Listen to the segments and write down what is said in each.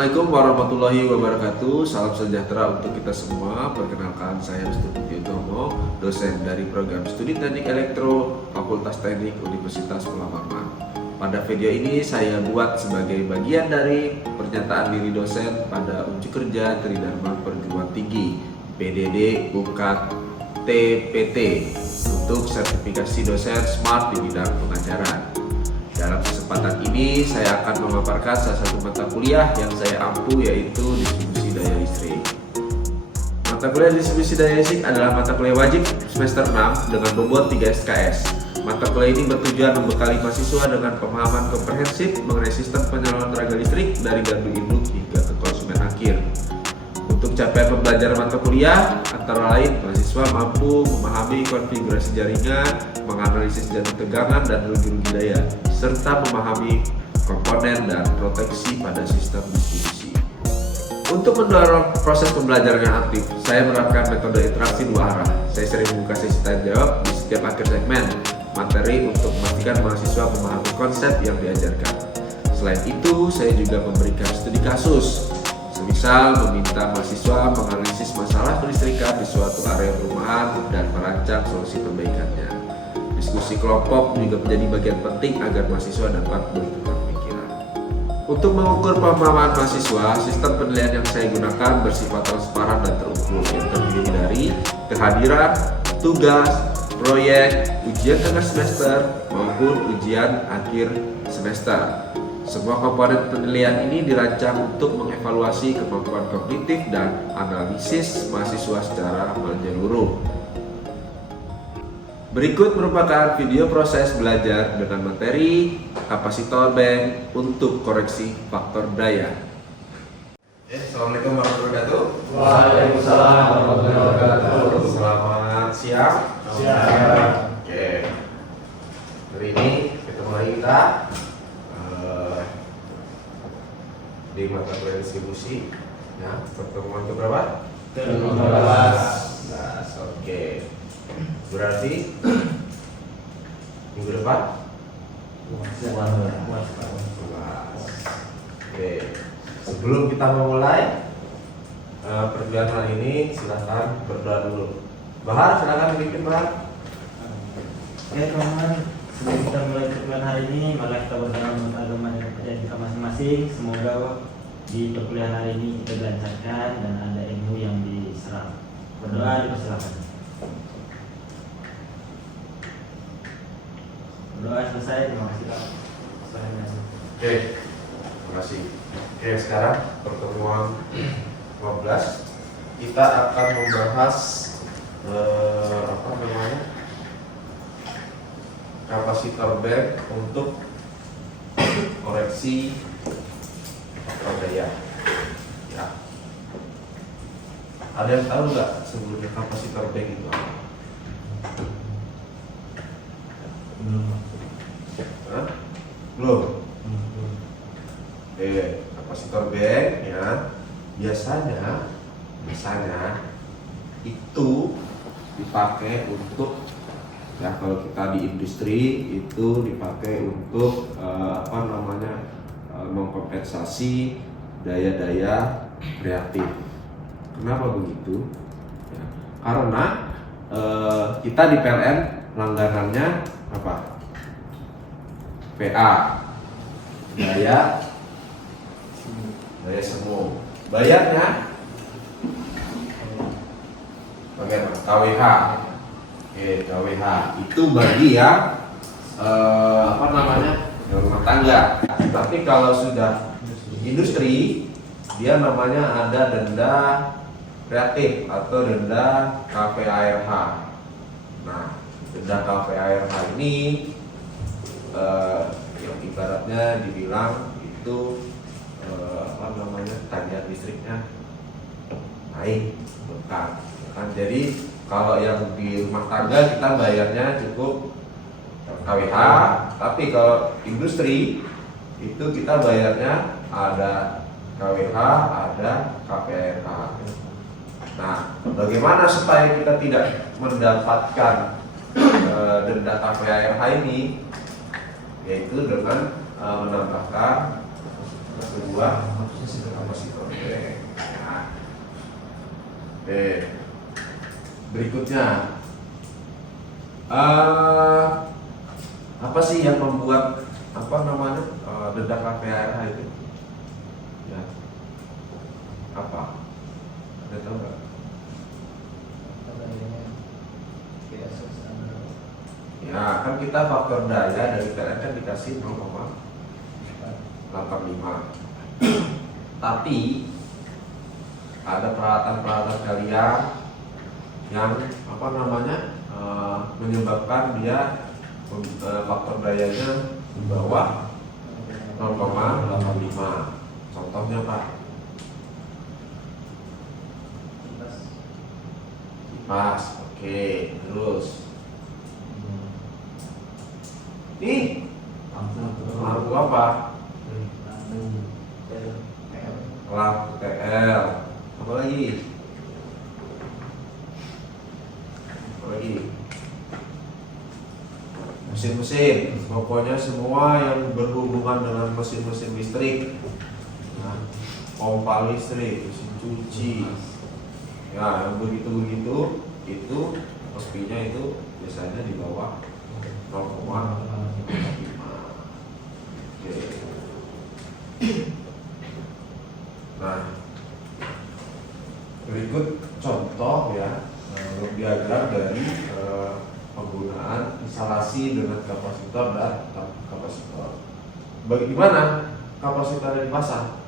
Assalamualaikum warahmatullahi wabarakatuh. Salam sejahtera untuk kita semua. Perkenalkan, saya Mr. Putih Utomo, dosen dari program Studi Teknik Elektro Fakultas Teknik Universitas Pulau Maman. Pada video ini saya buat sebagai bagian dari pernyataan diri dosen pada uji kerja Tridharma Perguruan Tinggi PDD UNKAD TPT untuk sertifikasi dosen smart di bidang pengajaran. Dalam kesempatan ini saya akan memaparkan salah satu mata kuliah yang saya ampu, yaitu distribusi daya listrik. Mata kuliah distribusi daya listrik adalah mata kuliah wajib semester 6 dengan bobot 3 SKS. Mata kuliah ini bertujuan membekali mahasiswa dengan pemahaman komprehensif mengenai sistem penyaluran tenaga listrik dari gardu induk hingga ke konsumen akhir. Untuk capaian pembelajaran mata kuliah, antara lain mahasiswa mampu memahami konfigurasi jaringan, menganalisis jatuh tegangan dan rugi-rugi daya, serta memahami komponen dan proteksi pada sistem distribusi. Untuk mendorong proses pembelajaran yang aktif, saya menerapkan metode interaksi dua arah. Saya sering membuka sesi tanya jawab di setiap akhir segmen materi untuk memastikan mahasiswa memahami konsep yang diajarkan. Selain itu, saya juga memberikan studi kasus, semisal meminta mahasiswa menganalisis masalah kelistrikan di suatu area perumahan dan merancang solusi perbaikannya. Diskusi kelompok juga menjadi bagian penting agar mahasiswa dapat bertukar pikiran. Untuk mengukur pemahaman mahasiswa, sistem penilaian yang saya gunakan bersifat transparan dan terukur, yang terdiri dari kehadiran, tugas, proyek, ujian tengah semester, maupun ujian akhir semester. Semua komponen penilaian ini dirancang untuk mengevaluasi kemampuan kognitif dan analisis mahasiswa secara menyeluruh. Berikut merupakan video proses belajar dengan materi kapasitor bank untuk koreksi faktor daya. Assalamualaikum warahmatullahi wabarakatuh. Waalaikumsalam warahmatullahi wabarakatuh. Selamat siang. Siang. Oke. Hari ini ketemu lagi kita di mata kuliah distribusi. Ya, pertemuan keberapa? Ke-15. Oke. Berarti minggu depan? Oke. Sebelum kita memulai perjalanan ini, silakan berdoa dulu. Bahar, silakan bikin Bahar. Oke teman-teman, sebelum kita mulai perkuliahan hari ini, mari kita berdoa menurut agama dan kepercayaan kita masing-masing. Semoga di perkuliahan hari ini kita dilancarkan dan ada ilmu yang diserap. Berdoa, dipersilakan. Berdoa selesai, terima kasih Pak. Oke, terima kasih. Oke, sekarang pertemuan 15 kita akan membahas kapasitor bank untuk koreksi faktor daya. Ya. Ada yang tahu nggak sebelumnya kapasitor bank itu apa? Hah? Belum. Kapasitor bank ya biasanya itu dipakai untuk, ya kalau kita di industri itu dipakai untuk mengkompensasi daya-daya reaktif. Kenapa begitu? Ya, karena kita di PLN langganannya apa? PA, daya semu. Bayarnya bagaimana? KWH. Oke, KWH itu bagi yang rumah tangga. Tapi kalau sudah industri, dia namanya ada denda reaktif atau denda KPARH. Nah, denda KPARH ini yang ibaratnya dibilang itu tagihan listriknya naik, bengkak. Kan jadi kalau yang di rumah tangga kita bayarnya cukup KWH, tapi kalau industri itu kita bayarnya ada KWH, ada KPRH. Nah, bagaimana supaya kita tidak mendapatkan denda KPRH ini? Yaitu dengan menambahkan sebuah kapasitor. Oke. Berikutnya, apa sih yang membuat dedak KPRH itu? Ya, apa? Ada tahu nggak? Ya, kan kita faktor daya dari PLN kan dikasih 0,85. Tapi ada peralatan-peralatan kalian yang menyebabkan dia faktor dayanya di bawah 0,85. Contohnya Pak? Kipas. Oke, terus ini lampu apa? Lampu TL. Apa lagi? Mesin-mesin, pokoknya semua yang berhubungan dengan mesin-mesin listrik, pompa listrik, mesin cuci, ya yang begitu itu SP-nya itu biasanya di bawah 0,5. Oke. Nah, berikut contoh ya, diagram dari penggunaan instalasi dengan kapasitor dan kapasitor. Bagaimana kapasitor dipasang?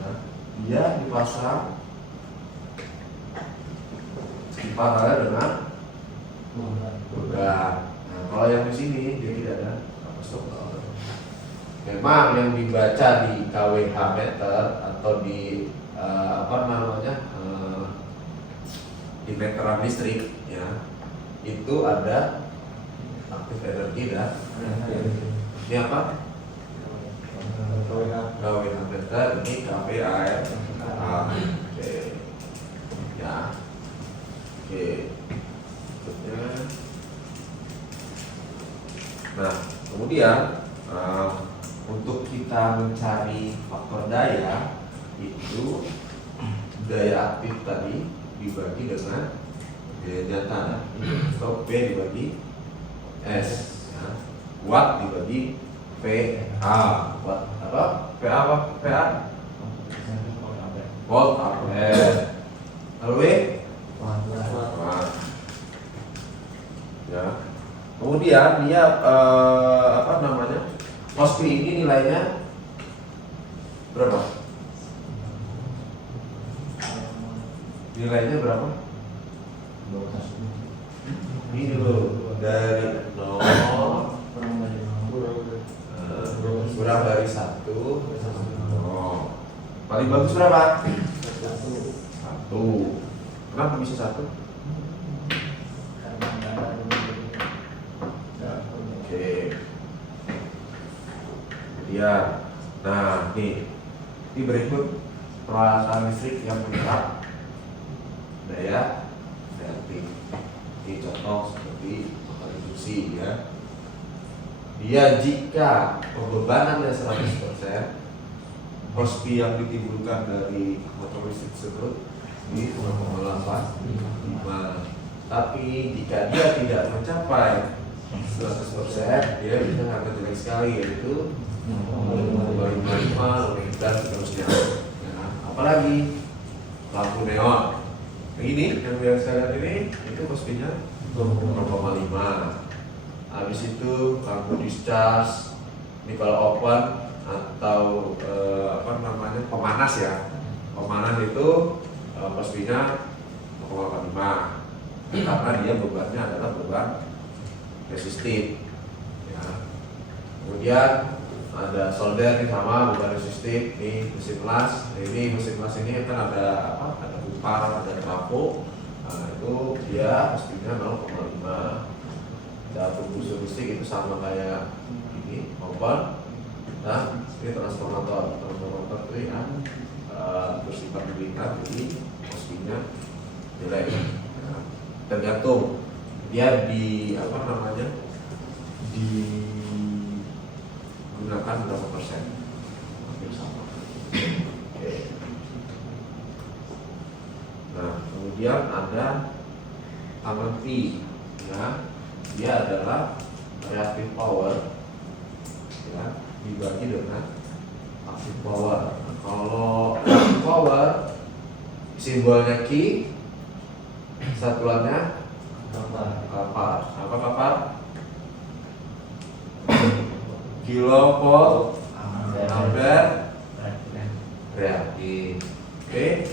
Nah, dia dipasang di paralel dengan beban. Nah, kalau yang di sini dia tidak ada kapasitor. Memang yang dibaca di kWh meter atau di di meteran listrik ya, itu ada aktif energi dan ini apa? kWh meter, ini kVAR. Oke. Ya. Oke. Berikutnya. Nah, kemudian untuk kita mencari faktor daya itu daya aktif tadi dibagi dengan daya nyata, atau P dibagi S, ya. Watt dibagi VA. Watt apa? VA apa? VA? Volt ampere. Lalu W? Watt. Ya. Kemudian dia Mosby ini nilainya berapa? Nilainya berapa? Ini dulu dari 0 kurang dari 1. Paling bagus berapa? 1. Kenapa bisa 1? Oke. Ya, nah ini berikut peralatan listrik yang menyerap daya aktif. Ini contoh seperti motor induksi ya. Dia jika pembebanannya 100%, Mosby yang ditimbulkan dari motor listrik tersebut di 0,85. Tapi jika dia tidak mencapai 100%, dia bisa agak jelek sekali, yaitu 0,55 dan seterusnya. Ya, apalagi lampu neon. Ini yang biasa lihat ini itu Mosby-nya 0,5. Habis itu lampu discharge, ini kalau open atau pemanas ya. Pemanas itu Mosby-nya 0,5 karena dia bebannya adalah beban resistif. Ya. Kemudian ada solder ini sama beban resistif. Ini mesin las. Ini mesin las ini kan ada ada upar, ada trafo. Nah, itu dia Mosby-nya 0,5. Dan pembusur listrik itu sama kayak ini open. Nah, ini transformator itu ya bersifat militan, jadi Mosby-nya jelek. Nah, tergantung dia digunakan berapa persen, hampir sama. kemudian ada tangan P, ya, dia adalah reactive power, ya, dibagi dengan active power. Nah, kalau reactive power simbolnya Q, satuannya kapar. Apa kapar? Kilovolt ampere reaktif. Oke,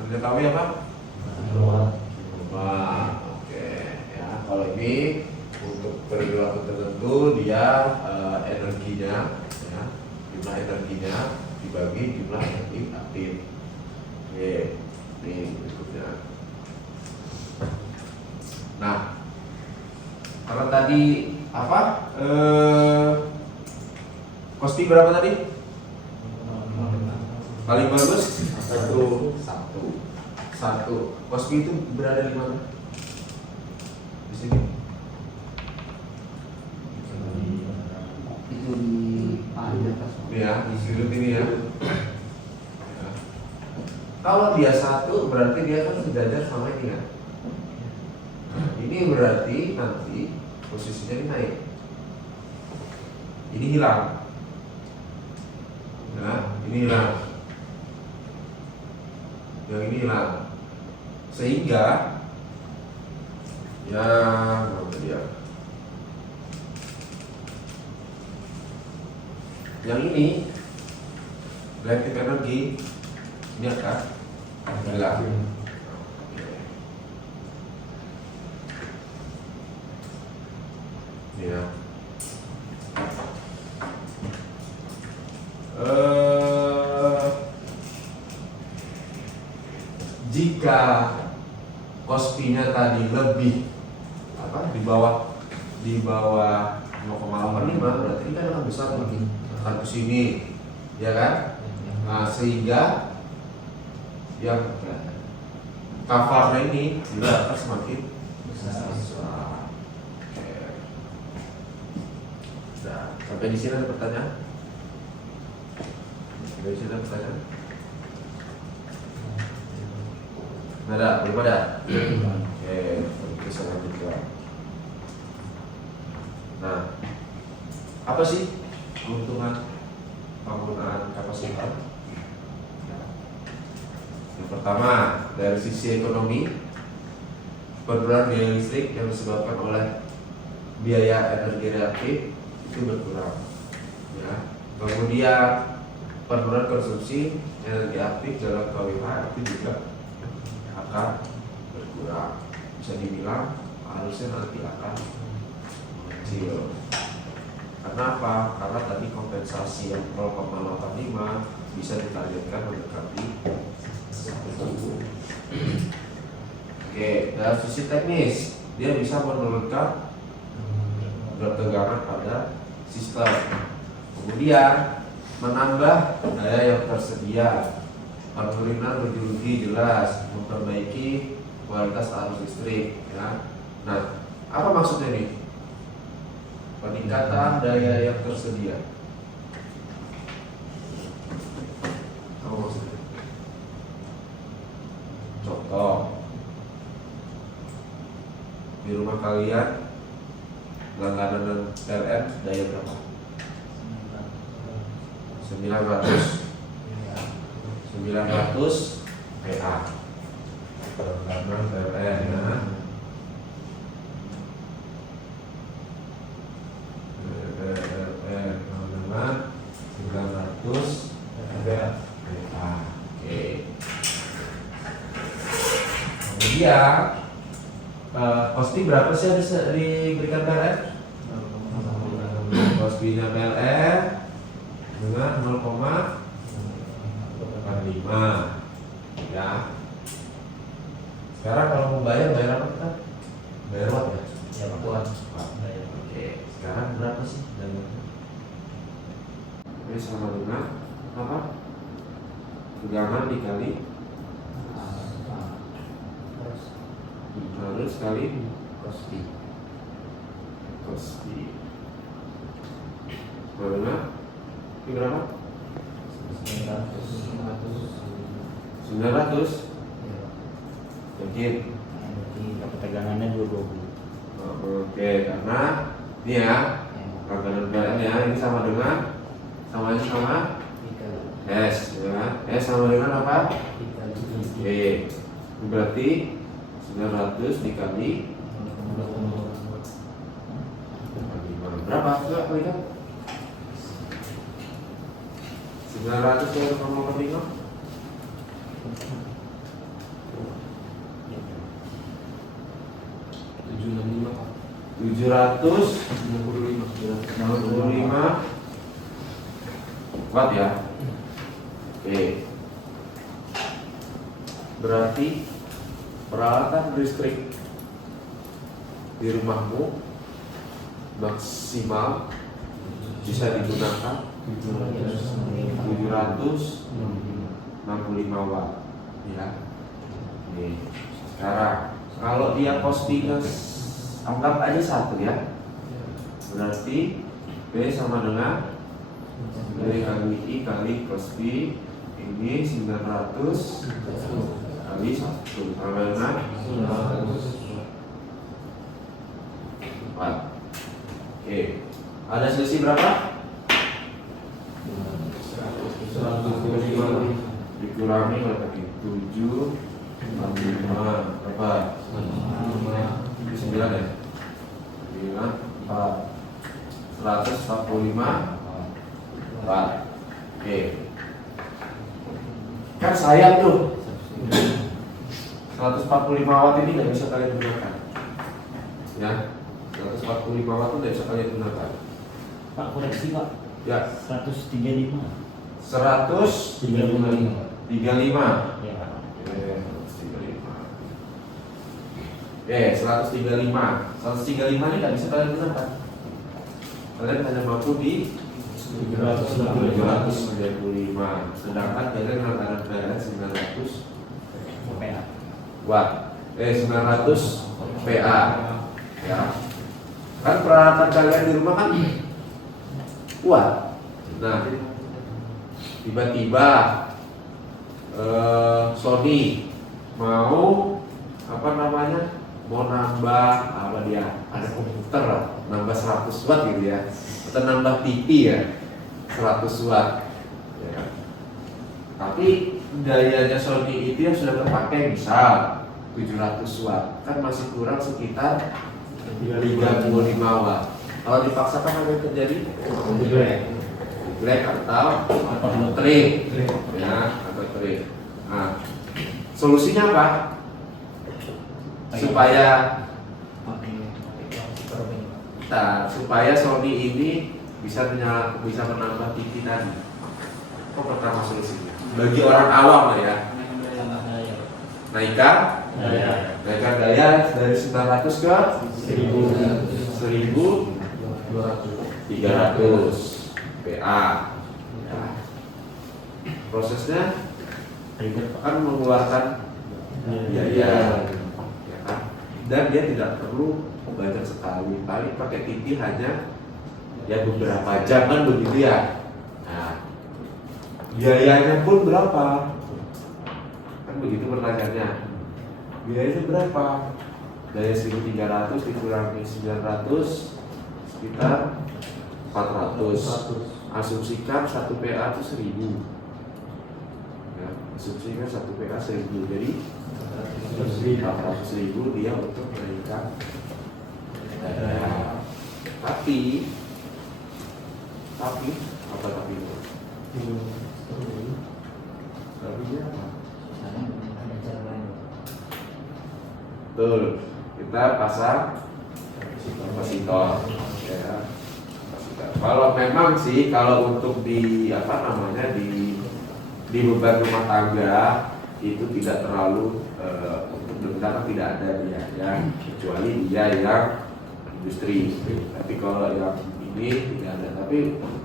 Anda tahu ya Pak? Wah, oke ya. Kalau ini untuk perilaku tertentu dia energinya, ya, jumlah energinya dibagi jumlah energi aktif. Oke, ini berikutnya. Nah, kalau tadi apa? Kosti berapa tadi? Paling bagus satu. Kosti itu berada di mana? Di sini. Itu di atas. Ya, di sudut ini ya. Ya. Kalau dia satu berarti dia kan sejajar sama ini kan? Ini berarti nanti posisinya ini naik. Ini hilang. Nah, ini hilang. Yang ini hilang. Sehingga ya mana dia? Yang ini reaktif energi ini akan hilang. Ya. Jika kospinya tadi lebih apa di bawah 0,85 berarti ini kan akan besar lagi, akan ke sini, ya kan? Nah, sehingga yang kafarnya ini juga akan semakin besar. Oke. Nah, sampai di sini ada pertanyaan? Sampai di sini ada pertanyaan? Nggak ada, belum ada. Oke, bisa lanjutkan. Nah, apa sih keuntungan penggunaan kapasitor? Yang pertama, dari sisi ekonomi, penurunan biaya listrik yang disebabkan oleh biaya energi reaktif itu berkurang. Ya. Kemudian penurunan konsumsi energi aktif dalam KWH itu juga akan berkurang. Bisa dibilang harusnya nanti akan mengecil. Kenapa? Karena tadi kompensasi yang 0,85 bisa ditargetkan mendekati 1.000. Oke, dari sisi teknis dia bisa menurunkan ketegangan pada sistem. Kemudian menambah daya yang tersedia. Penurunan rugi-rugi jelas, memperbaiki kualitas arus listrik, ya. Nah, apa maksudnya nih? Peningkatan daya yang tersedia. Apa maksudnya? Contoh, di rumah kalian langganan PLN daya berapa? 900 PA. Langganan PLN ya. Langganan 900 PA. Oke. Kemudian kosti berapa sih yang bisa diberikan PLN? Kostinya PLN dengan 0,85 ya. Sekarang kalau mau bayar apa kita? Bayar watt ya? Ya, Pak. Oke. Sekarang berapa sih? Ini sama dengan apa? Tegangan dikali harus kali kosti. Mana? Ini berapa? 900. dikit. Tegangannya 220. Oke, karena ini ya rangkaian PLN-nya ini sama dengan S, ya. S sama dengan apa? Oke, berarti 900 dikali berapa? Coba kalikan 900 kali 0,5 765 watt ya. Oke. Berarti peralatan listrik di rumahmu maksimal bisa digunakan 765 watt ya. Nih, sekarang kalau dia costingnya anggap aja 1 ya. Berarti B sama dengan B kali I kali cos B ini 900 kali 1 sama dengan 4. Oke, ada selisih berapa? 125 dikurangi berarti 7 65 berapa? 9 ya? 9 4 145 4. Oke. Kan sayang tuh 145 watt ini nggak bisa kalian gunakan ya. 145 watt itu nggak bisa kalian gunakan. Pak, koreksi Pak. Ya, 135. 135 Ya Pak. Oke, 135 ini nggak bisa kalian gunakan. Kalian hanya mampu di 795. Sedangkan kalian langganan PLN 900 watt. 900 PA. Ya. Kan peralatan kalian di rumah kan kuat. Nah, tiba-tiba Sony mau mau nambah ada komputer lah, nambah 100 watt gitu ya, atau nambah TV ya 100 watt ya. Tapi dayanya Sony itu yang sudah terpakai misal 700 watt, kan masih kurang sekitar 35 watt. Kalau dipaksakan apa yang terjadi? Black atau trip ya, atau trip. Nah, solusinya apa? Supaya Sony ini bisa menambah TV tadi. Apa pertama solusinya? Bagi orang awam lah ya. Naikkan daya dari 900 ke 1.300 PA. Ya. Prosesnya akan mengeluarkan biaya, ya kan? Dan dia tidak perlu banyak sekali, paling pakai TV hanya ya beberapa jam kan begitu ya. Nah, biayanya pun berapa? Kan begitu pertanyaannya. Biayanya berapa? Dari 1.300 dikurangi 900 sekitar 400. Asumsikan 1 PA itu 1.000. Ya, asumsikan 1 PA 1.000. Jadi 400.000 dia untuk menaikkan daya. Tapi apa tapi itu? Tapinya apa? Betul, kita pasang kapasitor ya. Kalau memang sih kalau untuk di di beban rumah tangga itu tidak terlalu untuk denda tidak ada biaya kecuali dia yang industri. Tapi kalau yang ini tidak ada. Tapi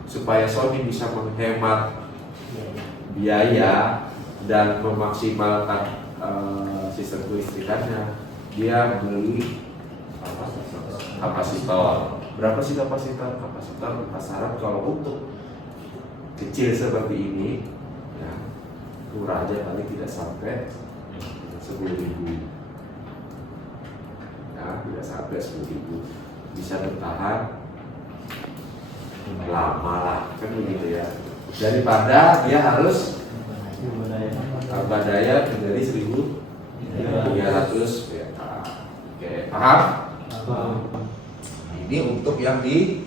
supaya Sony bisa menghemat biaya dan memaksimalkan sistem kelistrikannya, dia beli kapasitor. Berapa sih kapasitor? Kapasitor pasaran kalau untuk kecil seperti ini ya murah aja, paling tidak sampai 10.000 ya, tidak sampai 10.000, bisa bertahan lama lah, kan begitu ya. Daripada dia harus tambah daya menjadi 1.300 PA. Oke, paham? Ini untuk yang di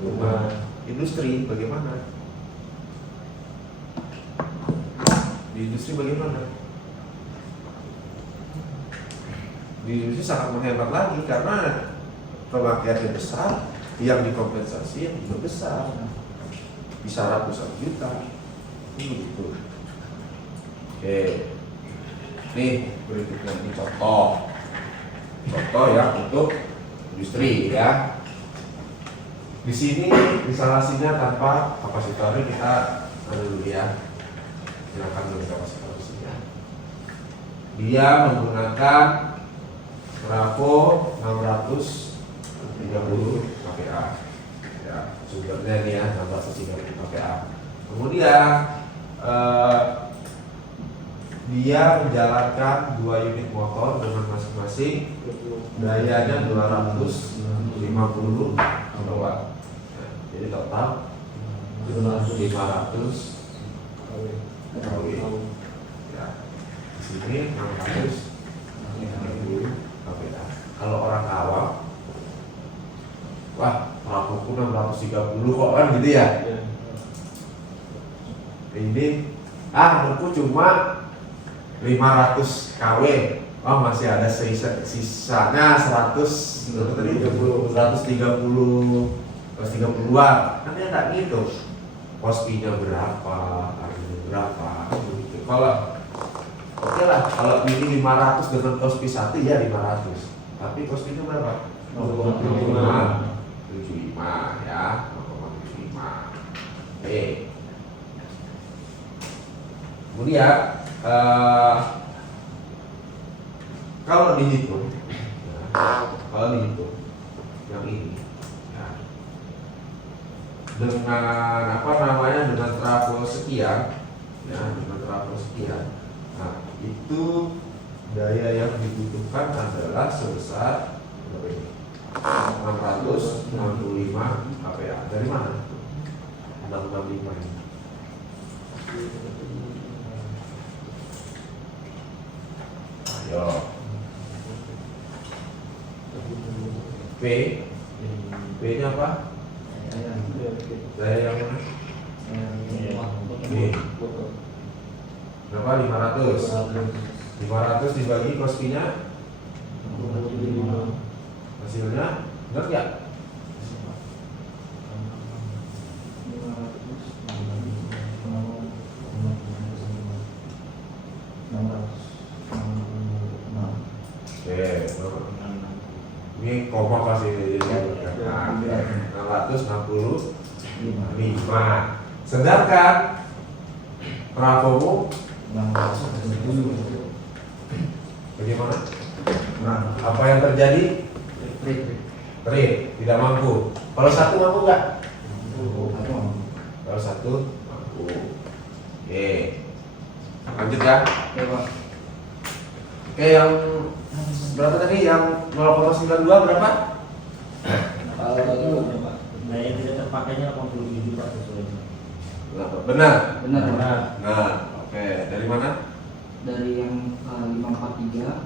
rumah. Industri bagaimana? Di industri bagaimana? Di industri sangat menghemat lagi karena pemakaiannya besar, yang dikompensasi yang juga besar, bisa ratusan juta. Begitu. Oke, nih berikutnya ini contoh ya untuk industri ya. Di sini instalasinya tanpa kapasitor, kita dulu ya. Silakan dulu kapasitor di sini ya. Dia menggunakan trafo 630 kPa. Ya, sumbernya ini ya 630 kPa. Kemudian dia menjalankan 2 unit motor dengan masing-masing dayanya 250 kW. Jadi total 500 kW. Ya. Di sini 630 kPa. Kalau orang awam, wah, trafoku 630 kok kan gitu ya. Ini menurutku cuma 500 kW. Oh, masih ada sisanya 130-an. Kan dia nggak gitu. Kospinya berapa, harganya berapa, gitu. Kalau oke lah, kalau ini 500 dengan kospi 1 ya 500. Tapi kospinya berapa? 0,75 ya, 0,75. Oke. Kemudian kalau dihitung yang ini ya, dengan trafo sekian ya, nah itu daya yang dibutuhkan adalah sebesar 665 kPa. Dari mana? 665 ini. Ayo. P-nya apa? Daya yang mana? B. Berapa? 500 dibagi kospinya hasilnya benar nggak? Ini koma pasti jadi 665. Sedangkan trafomu bagaimana? Apa yang terjadi? Trip, tidak mampu. Kalau satu mampu nggak? Kalau satu mampu. Oke, lanjut ya. Oke, yang berapa tadi? Yang 0,92 berapa? Daya tidak terpakainya 87 juta sesuai. Benar. Benar. Nah, oke. Dari mana? Dari yang 543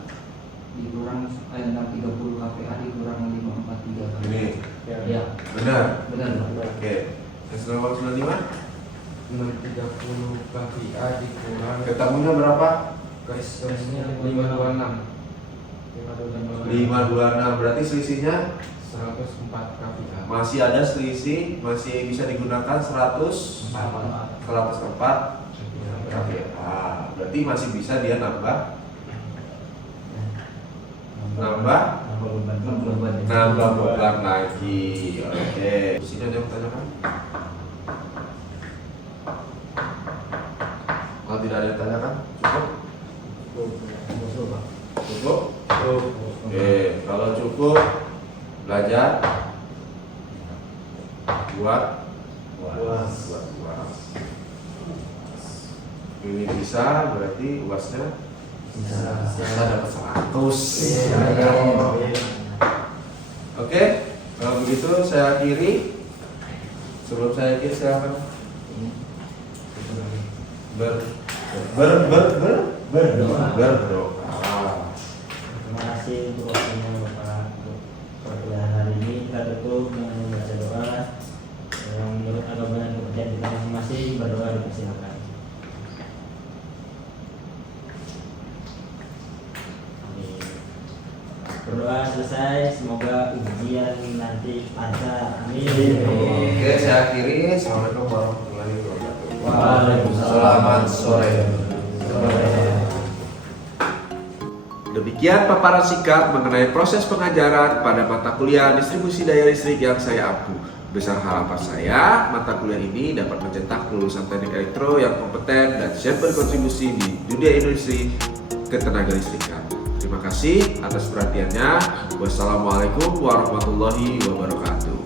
dikurang 630 kPa dikurang 543 Ini. Ya. Benar. Benar. Oke. Yang 0,95? 630 kPa dikurang Ketemunya berapa? Keresnya 526 526. Berarti selisihnya 104 kPa. masih ada selisih, masih bisa digunakan 104 kPa. Berarti masih bisa dia nambah beban lagi. Oke. Di sini ada yang bertanyakan? Kalau tidak ada yang tanyakan, cukup? Oke, kalau cukup belajar buat ini bisa berarti UASnya Saya dapat 100. Iya. Oke, kalau begitu saya akhiri. Sebelum saya akhiri silakan Berdoa. berdoa. Terima kasih untuk waktunya Bapak untuk perkuliahan hari ini. Kita tutup dengan membaca doa yang menurut agama dan kepercayaan kita masing-masing. Berdoa dipersilakan. Amin. Berdoa selesai, semoga ujian nanti lancar. Amin. Oke, saya akhiri. Assalamualaikum warahmatullahi wabarakatuh. Waalaikumsalam. Selamat sore. Demikian paparan singkat mengenai proses pengajaran pada mata kuliah distribusi daya listrik yang saya ampu. Besar harapan saya, mata kuliah ini dapat mencetak lulusan teknik elektro yang kompeten dan siap berkontribusi di dunia industri ketenaga listrikan. Terima kasih atas perhatiannya. Wassalamualaikum warahmatullahi wabarakatuh.